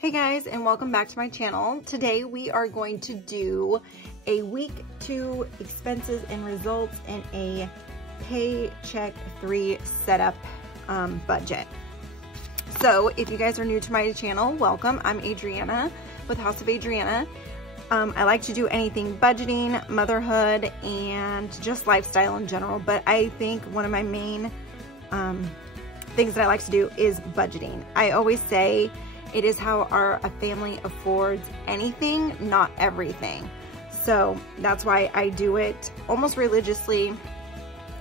Hey guys, and welcome back to my channel. Today we are going to do a week 2 expenses and results and a Paycheck 3 setup budget. So if you guys are new to my channel, welcome. I'm Adriana with House of Adriana. I like to do anything budgeting, motherhood, and just lifestyle in general, but I think one of my main things that I like to do is budgeting. I always say it is how a family affords anything, not everything. So that's why I do it almost religiously.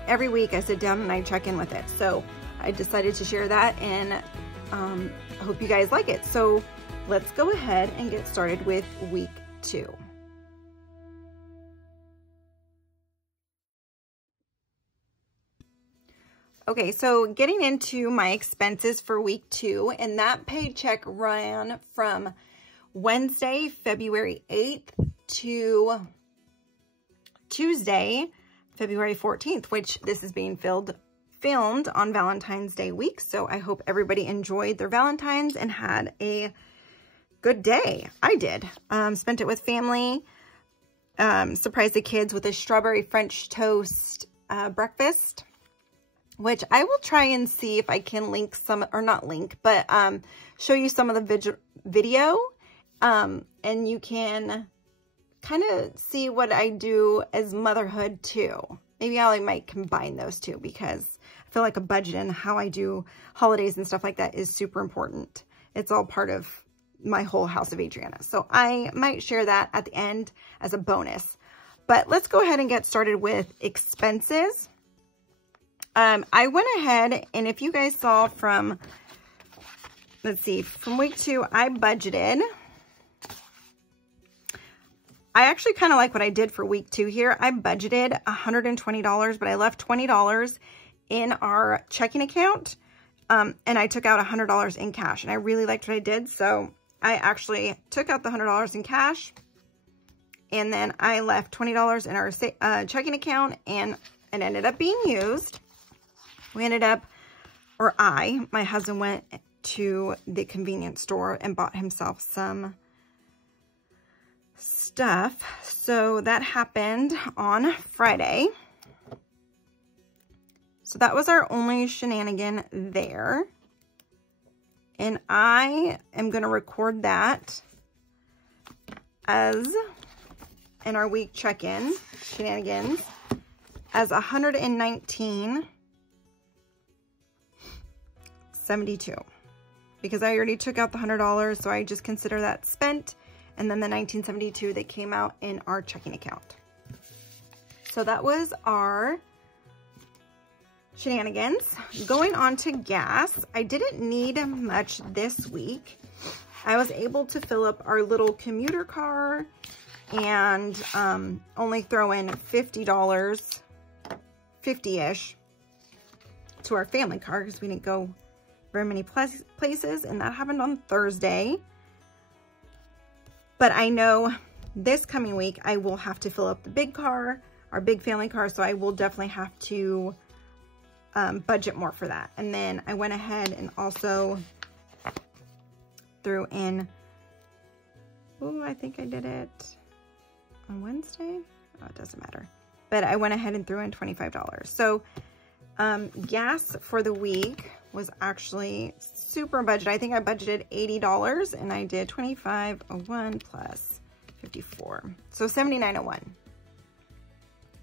Every week I sit down and I check in with it. So I decided to share that, and I hope you guys like it. So let's go ahead and get started with week 2. Okay, so getting into my expenses for week 2, and that paycheck ran from Wednesday, February 8th to Tuesday, February 14th, which this is being filmed on Valentine's Day week. So I hope everybody enjoyed their Valentine's and had a good day. I did. Spent it with family, surprised the kids with a strawberry French toast breakfast, which I will try and see if I can link some, or not link, but show you some of the video, and you can kind of see what I do as motherhood too. Maybe I might combine those two, because I feel like a budget and how I do holidays and stuff like that is super important. It's all part of my whole House of Adriana. So I might share that at the end as a bonus. But let's go ahead and get started with expenses. I went ahead, and if you guys saw from, let's see, from week 2, I budgeted. I actually kind of like what I did for week 2 here. I budgeted $120, but I left $20 in our checking account, and I took out $100 in cash, and I really liked what I did. So I actually took out the $100 in cash, and then I left $20 in our checking account, and it ended up being used. We ended up, or my husband went to the convenience store and bought himself some stuff. So that happened on Friday. So that was our only shenanigan there. And I am going to record that as in our week check-in shenanigans as $119.72, because I already took out the $100, so I just consider that spent, and then the $19.72 that came out in our checking account. So that was our shenanigans. Going on to gas, I didn't need much this week. I was able to fill up our little commuter car and only throw in $50, 50-ish to our family car, because we didn't go very many places, and that happened on Thursday. But I know this coming week I will have to fill up the big car, our big family car, so I will definitely have to budget more for that. And then I went ahead and also threw in, I think I did it on Wednesday. Oh, it doesn't matter. But I went ahead and threw in $25. So gas for the week was actually super budget. I think I budgeted $80, and I did $25.01 plus 54. So $79.01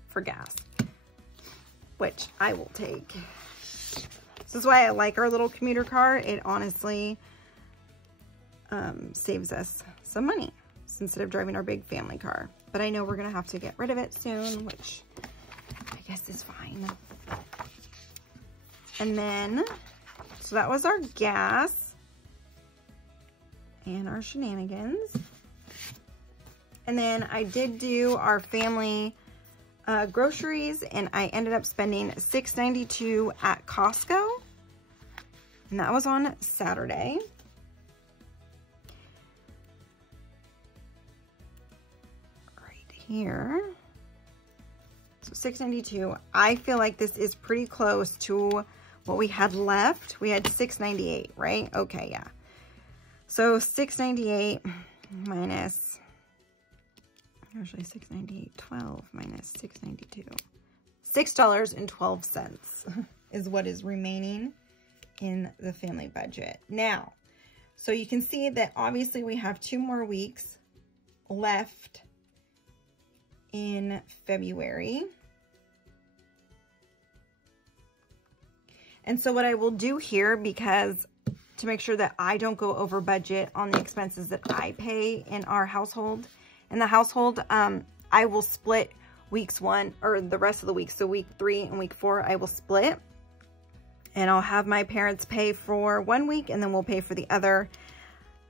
for gas, which I will take. This is why I like our little commuter car. It honestly saves us some money instead of driving our big family car. But I know we're gonna have to get rid of it soon, which I guess is fine. And then, so that was our gas and our shenanigans. And then I did do our family groceries, and I ended up spending $6.92 at Costco, and that was on Saturday. Right here. So $6.92. I feel like this is pretty close to what we had left. We had $6.98, right? Okay, yeah. So $6.98 minus, actually $6.98, 12 minus $6.92. $6.12 is what is remaining in the family budget. Now, so you can see that obviously we have 2 more weeks left in February. And so what I will do here, because to make sure that I don't go over budget on the expenses that I pay in our household, I will split weeks 1 or the rest of the weeks. So week 3 and week 4, I will split, and I'll have my parents pay for 1 week and then we'll pay for the other,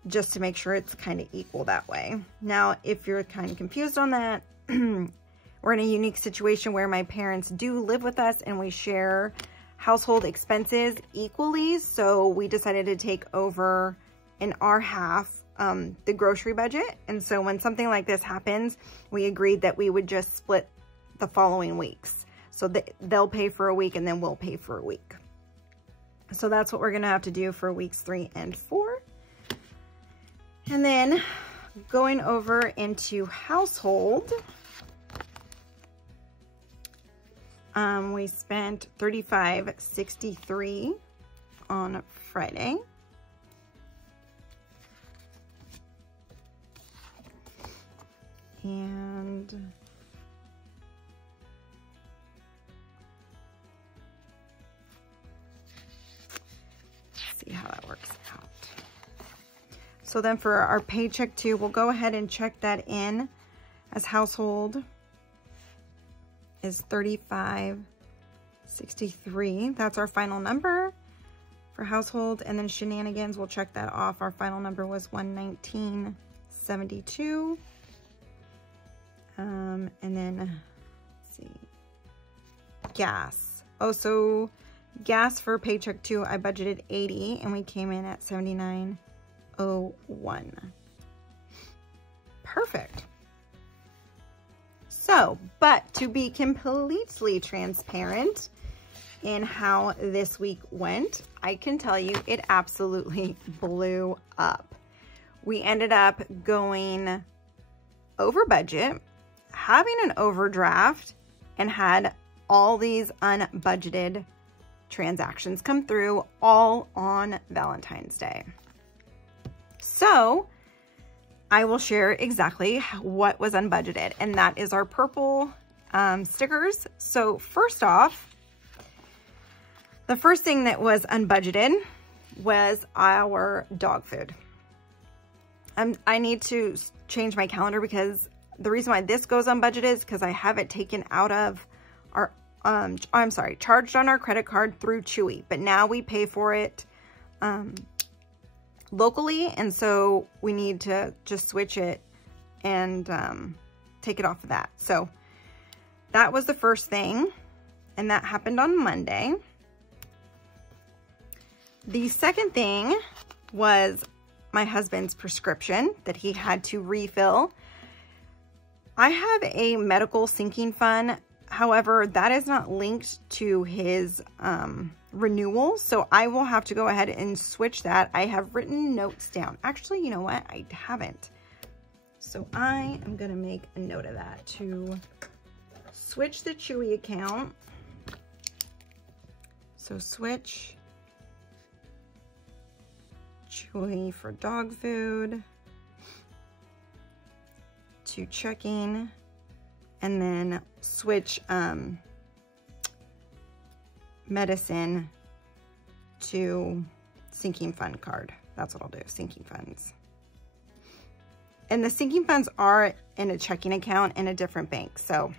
just to make sure it's kind of equal that way. Now, if you're kind of confused on that, we're in a unique situation where my parents do live with us and we share household expenses equally. So we decided to take over in our half the grocery budget. And so when something like this happens, we agreed that we would just split the following weeks. So they'll pay for a week and then we'll pay for a week. So that's what we're going to have to do for weeks 3 and 4. And then going over into household, we spent $35.63 on Friday. And let's see how that works out. So then for our paycheck too, we'll go ahead and check that in as household is $35.63. That's our final number for household. And then shenanigans, we'll check that off. Our final number was $119.72. And then let's see, gas. Oh, so gas for paycheck 2, I budgeted $80 and we came in at $79.01. Perfect. So, but to be completely transparent in how this week went, I can tell you it absolutely blew up. We ended up going over budget, having an overdraft, and had all these unbudgeted transactions come through all on Valentine's Day. So I will share exactly what was unbudgeted, and that is our purple stickers. So first off, the first thing that was unbudgeted was our dog food. I need to change my calendar, because the reason why this goes unbudgeted is because I have it taken out of our, charged on our credit card through Chewy, but now we pay for it locally, and so we need to just switch it and take it off of that. So that was the first thing, and that happened on Monday. The second thing was my husband's prescription that he had to refill. I have a medical sinking fund. However, that is not linked to his renewal, so I will have to go ahead and switch that. I have written notes down. Actually, you know what? I haven't. So I am going to make a note of that to switch the Chewy account. So switch Chewy for dog food to checking, and then switch medicine to sinking fund card. That's what I'll do, sinking funds. And the sinking funds are in a checking account in a different bank. So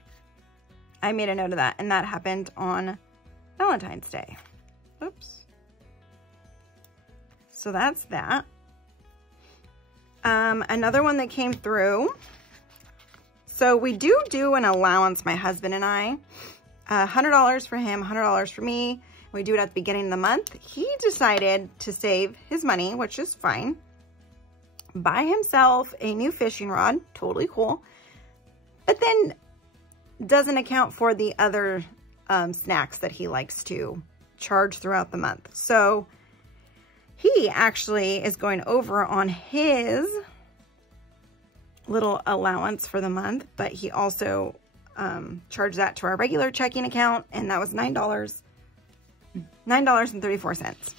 I made a note of that, and that happened on Valentine's Day. Oops. So that's that. Another one that came through. So we do an allowance, my husband and I. $100 for him, $100 for me. We do it at the beginning of the month. He decided to save his money, which is fine. Buy himself a new fishing rod, totally cool. But then doesn't account for the other snacks that he likes to charge throughout the month. So He actually is going over on his little allowance for the month, but he also charged that to our regular checking account, and that was $9.34.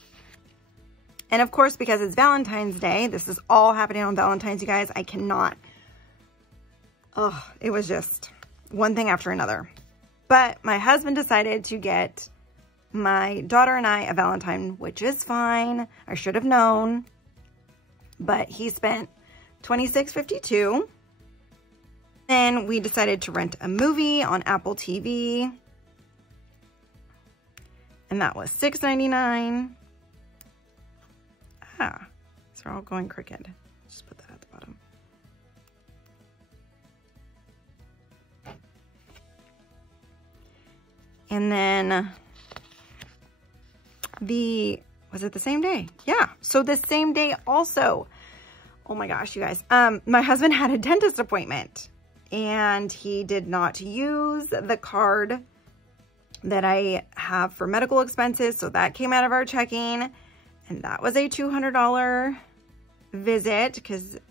And of course, because it's Valentine's Day, this is all happening on Valentine's, you guys. I cannot, it was just one thing after another. But my husband decided to get my daughter and I a Valentine, which is fine. I should have known. But he spent $26.52. Then we decided to rent a movie on Apple TV. And that was $6.99. Ah, these are all going crooked. Just put that at the bottom. And then was it the same day? Yeah. So the same day also, oh my gosh, you guys, my husband had a dentist appointment and he did not use the card that I have for medical expenses. So that came out of our checking, and that was a $200 visit because it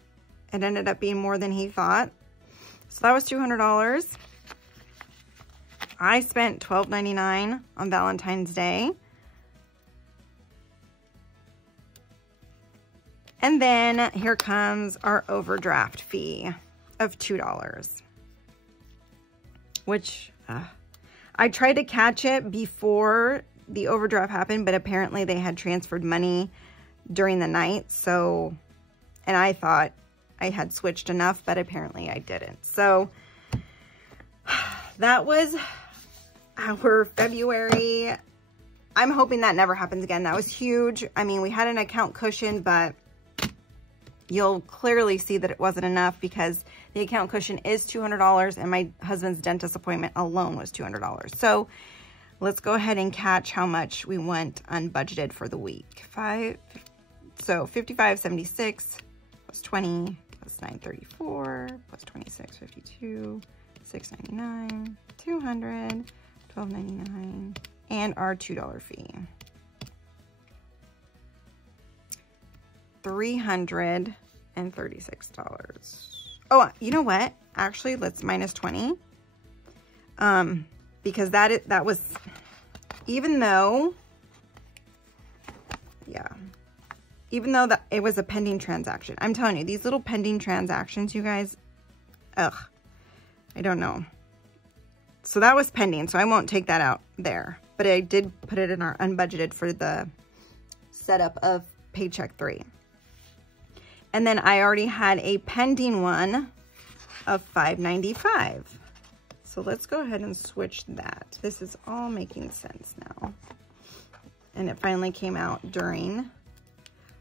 ended up being more than he thought. So that was $200. I spent $12.99 on Valentine's Day. And then here comes our overdraft fee of $2, which I tried to catch it before the overdraft happened, but apparently they had transferred money during the night. So, and I thought I had switched enough, but apparently I didn't. So that was our February. I'm hoping that never happens again. That was huge. I mean, we had an account cushion, but you'll clearly see that it wasn't enough because the account cushion is $200 and my husband's dentist appointment alone was $200. So let's go ahead and catch how much we went unbudgeted for the week. So $55.76 plus 20 plus $9.34 plus 26.52, $6.99, $200, $12.99, and our $2 fee. $336. Oh, you know what? Actually, let's minus 20. Because that was, even though that it was a pending transaction. I'm telling you, these little pending transactions, you guys, I don't know. So that was pending, so I won't take that out there. But I did put it in our unbudgeted for the setup of Paycheck 3. And then I already had a pending one of $5.95. So let's go ahead and switch that. This is all making sense now. And it finally came out during.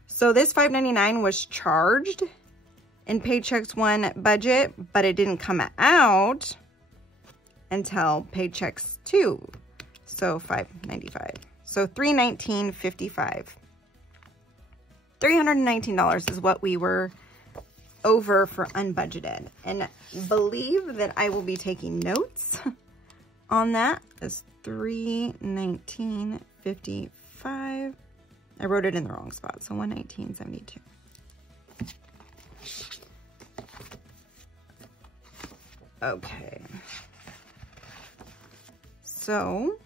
So this $5.99 was charged in Paycheck's one budget, but it didn't come out until Paycheck's 2. So $5.95. So $319.55. $319 is what we were over for unbudgeted. And believe that I will be taking notes on that. It's $319.55. I wrote it in the wrong spot, so $119.72. Okay. So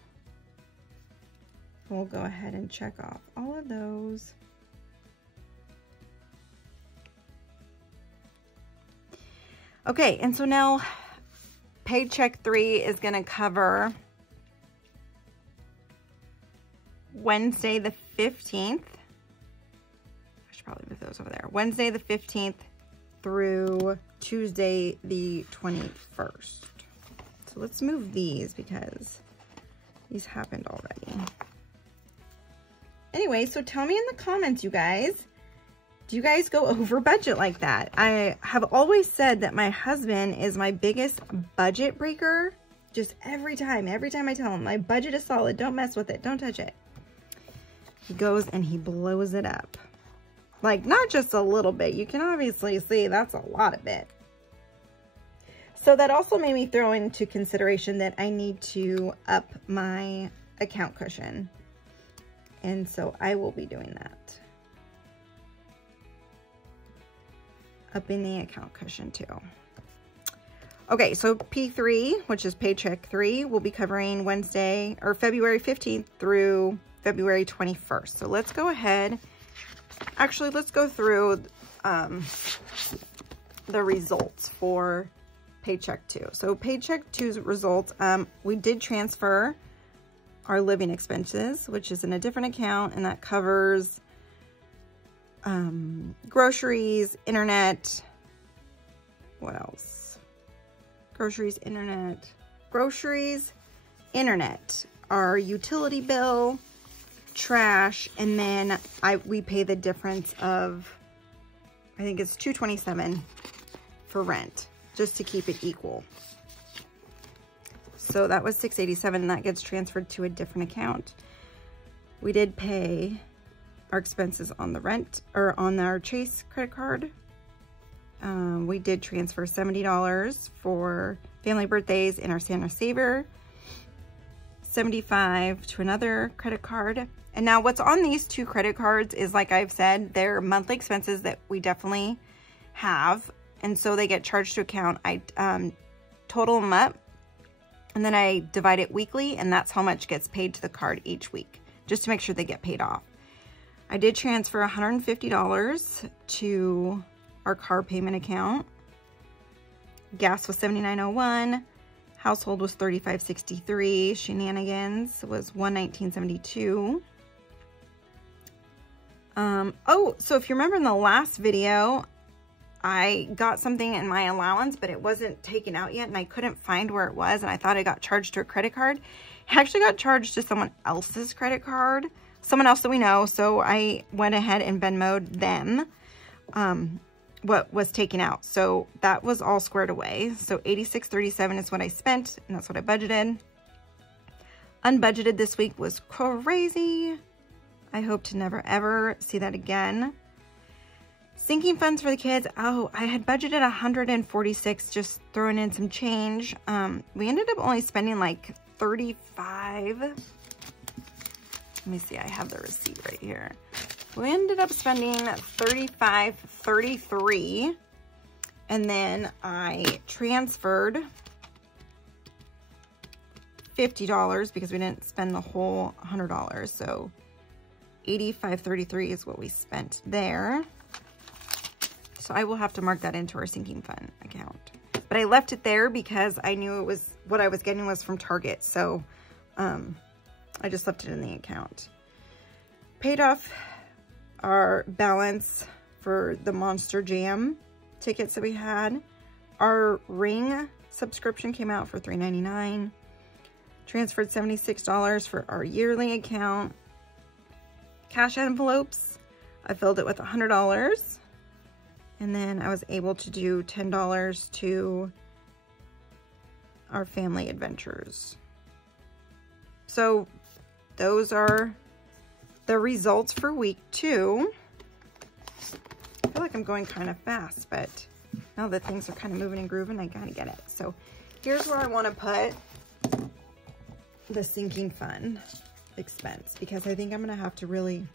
we'll go ahead and check off all of those. Okay, and so now Paycheck 3 is going to cover Wednesday the 15th. I should probably move those over there. Wednesday the 15th through Tuesday the 21st. So let's move these because these happened already. Anyway, so tell me in the comments, you guys. Do you guys go over budget like that? I have always said that my husband is my biggest budget breaker. Just every time I tell him my budget is solid, don't mess with it, don't touch it, he goes and he blows it up. Like, not just a little bit. You can obviously see that's a lot of it. So that also made me throw into consideration that I need to up my account cushion. And so I will be doing that. up in the account cushion too. Okay, so P3, which is paycheck 3, will be covering Wednesday or February 15th through February 21st. So let's go ahead. Actually, let's go through the results for paycheck 2. So paycheck 2's results, we did transfer our living expenses, which is in a different account, and that covers groceries, internet, what else? Groceries, internet, our utility bill, trash, and then we pay the difference of, I think it's $227 for rent, just to keep it equal. So that was $687, and that gets transferred to a different account. We did pay our expenses on the rent, or on our Chase credit card. We did transfer $70 for family birthdays in our Santa Saver, $75 to another credit card. And now what's on these 2 credit cards is, like I've said, they're monthly expenses that we definitely have. And so they get charged to account. I total them up, and then I divide it weekly, and that's how much gets paid to the card each week, just to make sure they get paid off. I did transfer $150 to our car payment account. Gas was $79.01. Household was $35.63. Shenanigans was $119.72. Oh, so if you remember in the last video, I got something in my allowance, but it wasn't taken out yet, and I couldn't find where it was, and I thought I got charged to a credit card. It actually got charged to someone else's credit card, someone else that we know, so I went ahead and Venmo'd them what was taken out. So that was all squared away. So $86.37 is what I spent, and that's what I budgeted. Unbudgeted this week was crazy. I hope to never ever see that again. Sinking funds for the kids. Oh, I had budgeted $146, just throwing in some change. We ended up only spending like $35. Let me see, I have the receipt right here. We ended up spending $35.33, and then I transferred $50 because we didn't spend the whole $100. So $85.33 is what we spent there. So I will have to mark that into our sinking fund account. But I left it there because I knew it was what I was getting was from Target. So I just left it in the account. Paid off our balance for the Monster Jam tickets that we had. Our Ring subscription came out for $3.99. Transferred $76 for our yearly account. Cash envelopes, I filled it with $100. And then I was able to do $10 to our family adventures. So those are the results for week 2. I feel like I'm going kind of fast, but now that things are kind of moving and grooving, I kind of get it. So here's where I want to put the sinking fund expense, because I think I'm going to have to really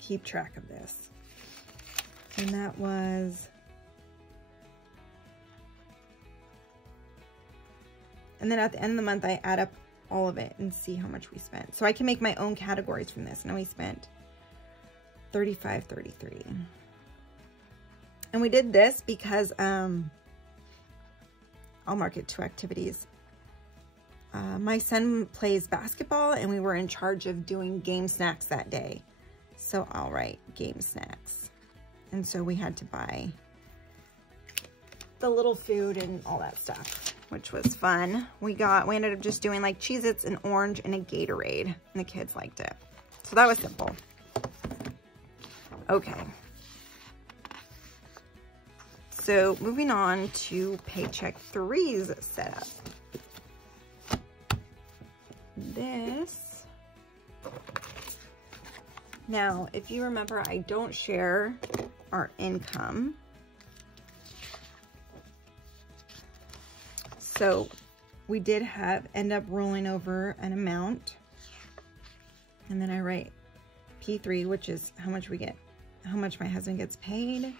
keep track of this. And that was, and then at the end of the month, I add up all of it and see how much we spent. So I can make my own categories from this. Now we spent $35.33. And we did this because I'll mark it 2 activities. My son plays basketball, and we were in charge of doing game snacks that day. So I'll write game snacks. And so we had to buy the little food and all that stuff, which was fun. We ended up just doing like Cheez-Its, an orange, and a Gatorade, and the kids liked it. So that was simple. Okay. So moving on to Paycheck 3's setup. This. Now, if you remember, I don't share our income. So we did end up rolling over an amount, and then I write P3, which is how much we get, how much my husband gets paid.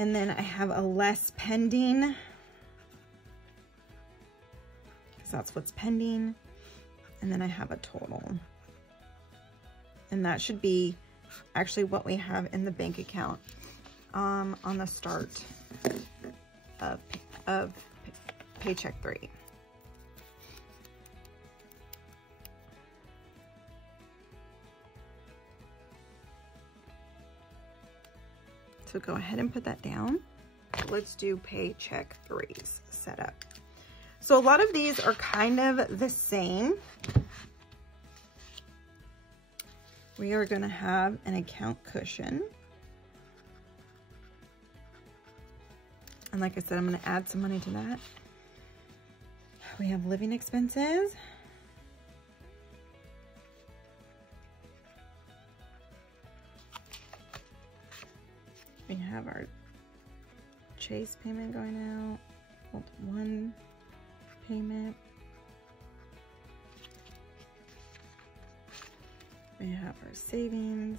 And then I have a less pending, because that's what's pending. And then I have a total. And that should be actually what we have in the bank account on the start of Paycheck 3. So go ahead and put that down. Let's do Paycheck 3's setup. So a lot of these are kind of the same. We are going to have an account cushion. And like I said, I'm going to add some money to that. We have living expenses. We have our Chase payment going out. Hold one payment. We have our savings.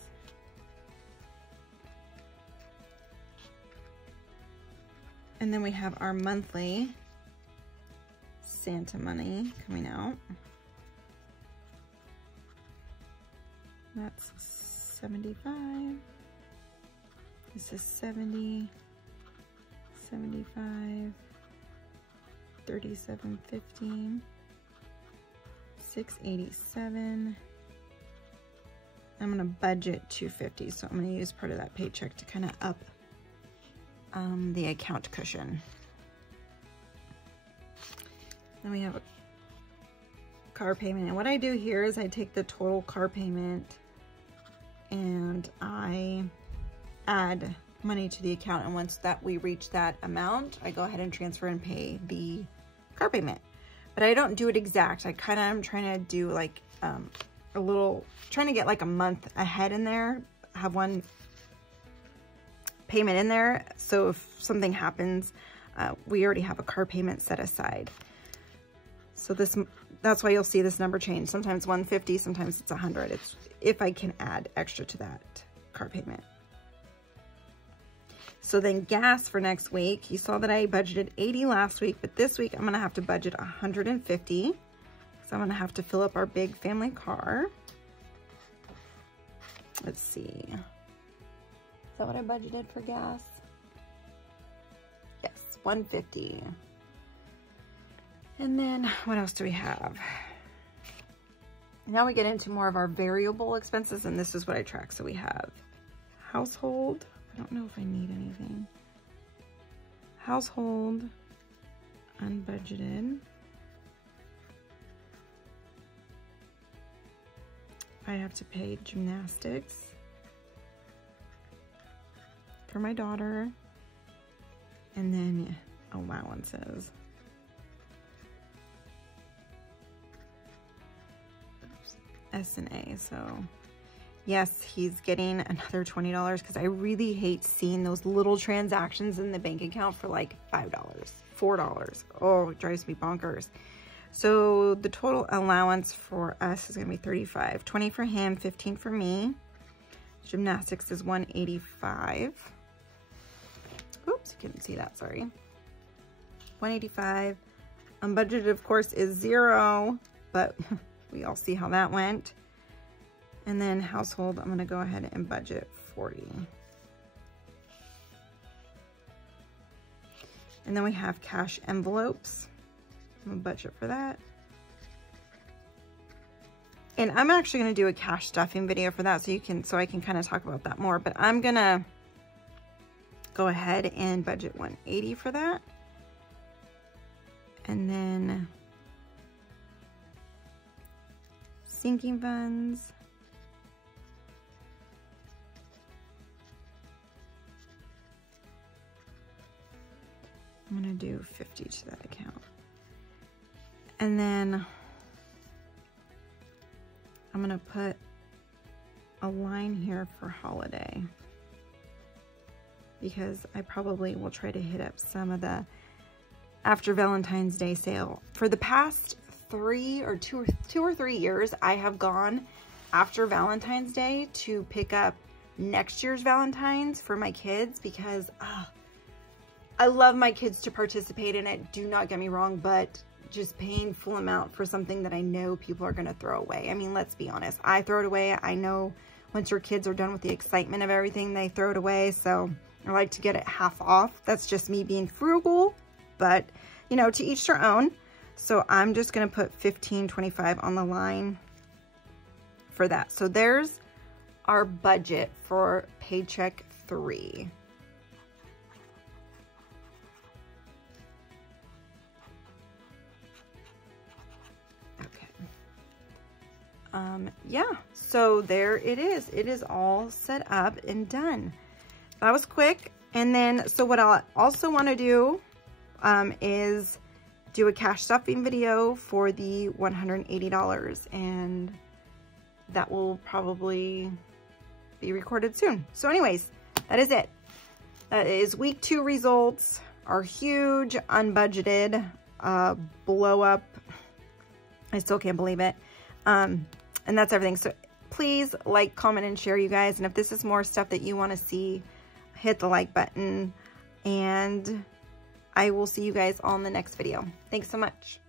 And then we have our monthly Santa money coming out. That's 75. This is 70, 75, 37.15, 687. I'm gonna budget 250, so I'm gonna use part of that paycheck to kind of up the account cushion. Then we have a car payment, and what I do here is I take the total car payment and I add money to the account, and once that we reach that amount, I go ahead and transfer and pay the car payment. But I don't do it exact. I kind of am trying to do like a little, trying to get like a month ahead in there, have one payment in there, so if something happens, we already have a car payment set aside. So that's why you'll see this number change. Sometimes 150, sometimes it's 100. It's if I can add extra to that car payment. So then gas for next week, you saw that I budgeted 80 last week, but this week I'm gonna have to budget 150. So I'm gonna have to fill up our big family car. Let's see. Is that what I budgeted for gas? Yes, 150. And then what else do we have? Now we get into more of our variable expenses, and this is what I track. So we have household. I don't know if I need anything. Household, unbudgeted. I have to pay gymnastics for my daughter, and then allowances. S&A, so yes, he's getting another $20 because I really hate seeing those little transactions in the bank account for like $5, $4. Oh, it drives me bonkers. So the total allowance for us is gonna be 35, 20 for him, 15 for me. Gymnastics is 185. Oops, couldn't see that, sorry. 185. Unbudgeted, of course, is 0, but we all see how that went. And then household, I'm gonna go ahead and budget 40. And then we have cash envelopes. I'm gonna budget for that. And I'm actually gonna do a cash stuffing video for that, so I can kind of talk about that more, but I'm gonna go ahead and budget 180 for that. And then sinking funds. I'm gonna do 50 to that account. And then I'm gonna put a line here for holiday, because I probably will try to hit up some of the after Valentine's Day sale. For the past two or three years, I have gone after Valentine's Day to pick up next year's Valentine's for my kids, because I love my kids to participate in it. Do not get me wrong, but just paying full amount for something that I know people are going to throw away. I mean, let's be honest. I throw it away. I know once your kids are done with the excitement of everything, they throw it away. So I like to get it half off. That's just me being frugal, but you know, to each their own. So I'm just going to put $15.25 on the line for that. So there's our budget for Paycheck 3. Yeah, so there it is. It is all set up and done. That was quick. And then, so what I also want to do is do a cash stuffing video for the $180, and that will probably be recorded soon. So anyways, that is it. That is week 2 results, our huge unbudgeted blow up. I still can't believe it. And that's everything. So please like, comment, and share, you guys. And if this is more stuff that you want to see, hit the like button. And I will see you guys on the next video. Thanks so much.